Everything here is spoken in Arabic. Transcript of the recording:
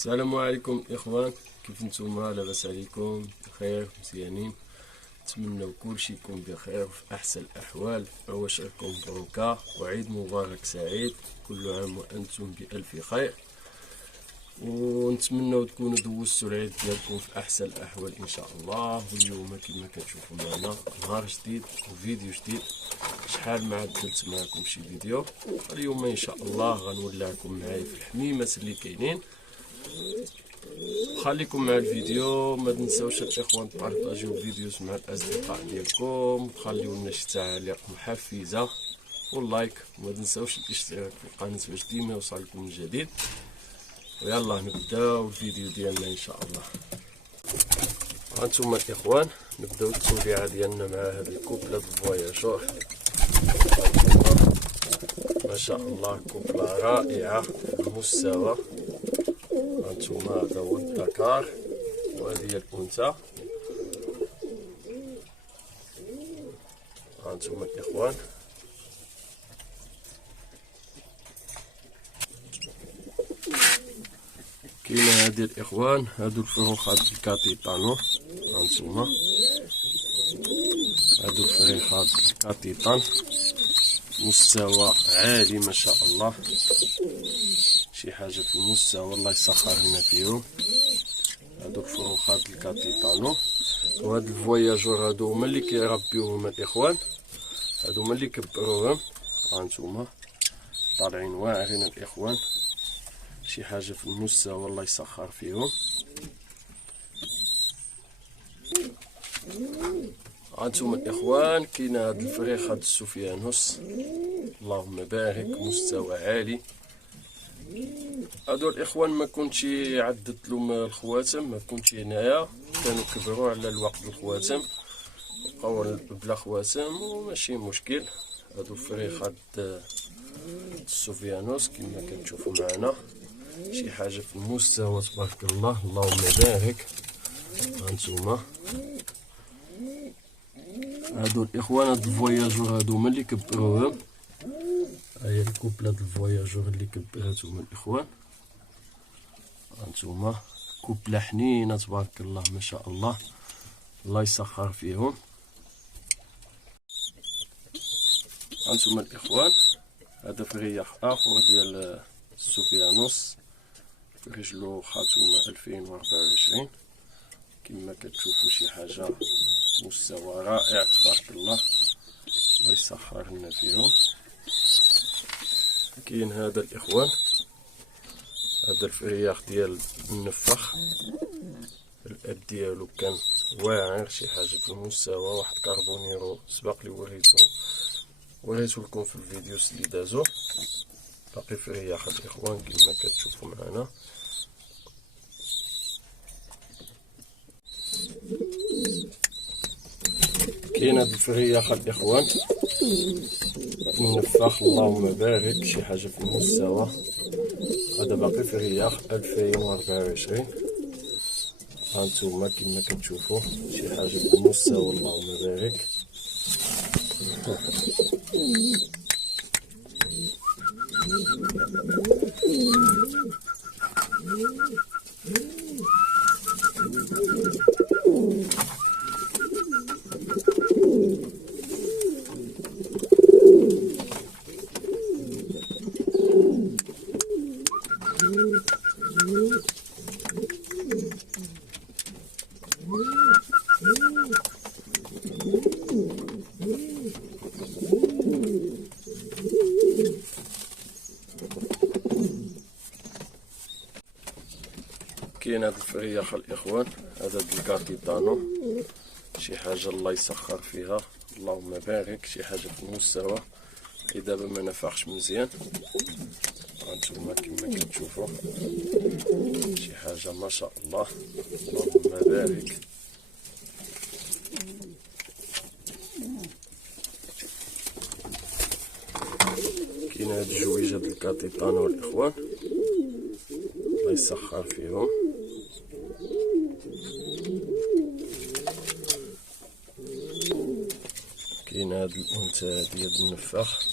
السلام عليكم اخوان، كيف نتوما؟ لاباس عليكم؟ بخير مزيانين؟ نتمنى كلشي يكون بخير وفي احسن الاحوال. عواشركم مبروكه وعيد مبارك سعيد، كل عام وانتم بالف خير، ونتمنى تكونوا دوزتوا العيد ديالكم في احسن الاحوال ان شاء الله. واليوم كما كتشوفوا معنا نهار جديد وفيديو جديد. شحال ما عدلت معكم شي فيديو، اليوم ان شاء الله غنولعكم معايا في الحميمات اللي كاينين. خليكم مع الفيديو، ما تنساوش الاخوان تبارطاجيو الفيديوز مع الاصدقاء ديالكم، تخليو لنا شي تعاليق محفزه واللايك، وما تنساوش الاشتراك في القناه باش ديما يوصلكم الجديد. ويلا نبداو الفيديو ديالنا ان شاء الله. هانتوما الاخوان نبداو التوبيعه ديالنا مع هاد الكوبله فواياجور. ما شاء الله كوبله رائعه المستوى. هانتوما هذا هو الذكر وهذه هي الانثى. هانتوما الاخوان كاينه هذه الاخوان، هادو الفروخات الكاتيطانو. هانتوما هادو الفريخات الكاتيطان، مستوى عالي ما شاء الله، شي حاجه في المستوى الله يسخر لنا فيهم. هادو الفروخات الكاتيطانو، وهاد الفواياجور هادو هما اللي كيربيوهم الاخوان، هادو هما اللي كبروهم. هانتوما طالعين واعرين الاخوان، شي حاجه في المستوى الله يسخر فيهم. هانتوما الاخوان كاين هاد الفريخ هاد السفيانوس، اللهم بارك، مستوى عالي. هادو الاخوان ما كنتش عدت لهم الخواتم، ما كنتش هنايا، كانوا كبروا على الوقت الخواتم بقاو بلا خواتم وماشي مشكل. هادو الفريخ هاد السفيانوس كما كتشوفوا معنا، شي حاجه في المستوى تبارك الله، اللهم بارك. هانتوما هادو الاخوان هاد الفواياجور هادو هما اللي كبروهم، هاهي الكوبله د الفواياجور اللي كبراتهم الاخوان. هانتوما كوبله حنينه تبارك الله ما شاء الله، الله يسخر فيهم. هانتوما الاخوان هذا فريخ اخر ديال السفيانوس، رجلو خاتومه 2024 كما كتشوفوا، شي حاجه مستوى رائع تبارك الله، الله يسخر لنا فيهم. كاين هذا الاخوان، هذا الفرياخ ديال النفخ، الاد ديالو كان واعر، شي حاجه في المستوى، واحد كاربونيرو سبق لي وريتو لكم في الفيديوز اللي دازو. باقي فرياخ الاخوان كما كتشوفوا معنا. كاين هاد الفرياخ الاخوان النفاخ، اللهم بارك، شي حاجه في المستوى. هذا باقي فرياخ 2024. هانتوما كما كتشوفوا، شي حاجه في المستوى، اللهم بارك. كاين هاد الفرياخ الاخوان، هذا الكاتيطانو، شي حاجه الله يسخر فيها، اللهم بارك، شي حاجه في المستوى. دابا ما نفخش مزيان. هانتوما كما كتشوفوا، شي حاجه ما شاء الله، اللهم بارك. كاين هاد الجويجه د الكاتيطانو الاخوان، الله يسخر فيهم. كاين هاد الانثى ديال النفاخ،